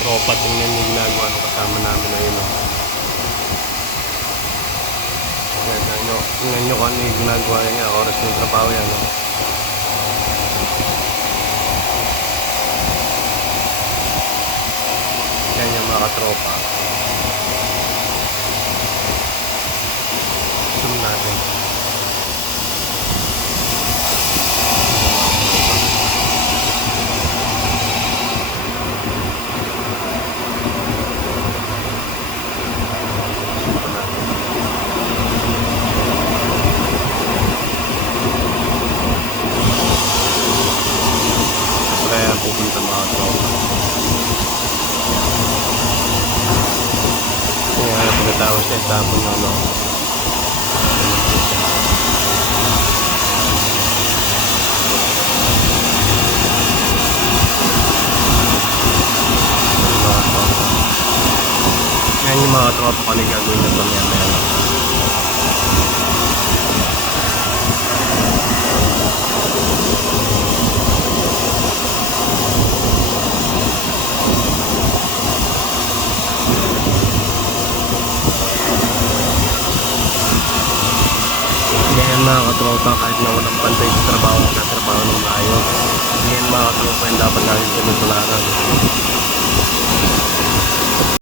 tropa, tingnan yung ginagawa ng kasama namin na yun. Yan, tingnan nyo kung ano yung ginagawa niya, oras ng trabaho yan. Yan yung mga katropa. Zoom natin. Kaya pupunta mga tropa. Kaya pagkatapos siya, tapon na ano. Yan yung mga tropa ko na gagawin na pamaya-maya. Yan mga katropa, kahit na walang pantay sa trabaho, nagtatrabaho ng maayos. Yan mga katropa yung dapat natin tinutularan.